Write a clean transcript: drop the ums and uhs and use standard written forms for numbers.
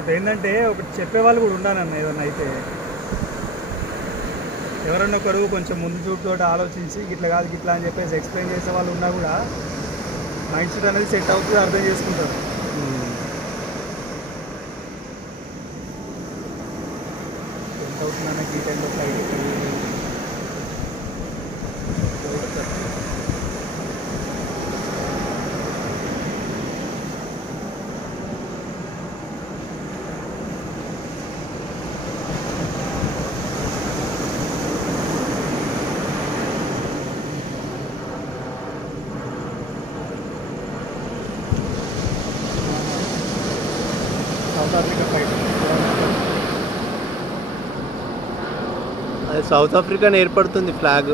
ఇప్పుడు ఏంటంటే ఒకటి చెప్పేవాళ్ళు కూడా ఉండాలన్న ఏదన్నా అయితే ఎవరన్నా ఒకరు కొంచెం ముందు చూపుతో ఆలోచించి ఇట్లా కాదు ఇట్లా అని చెప్పేసి ఎక్స్ప్లెయిన్ చేసే వాళ్ళు ఉన్నా కూడా మైండ్ సెట్ అనేది సెట్ అవుతుంది, అర్థం చేసుకుంటారు. ఎంత అవుతుందన్న ఈ టైంలో ఫ్లైట్ సౌత్ ఆఫ్రికా ఫ్లైట్. అది సౌత్ ఆఫ్రికా ఏర్పడుతుంది ఫ్లాగ్.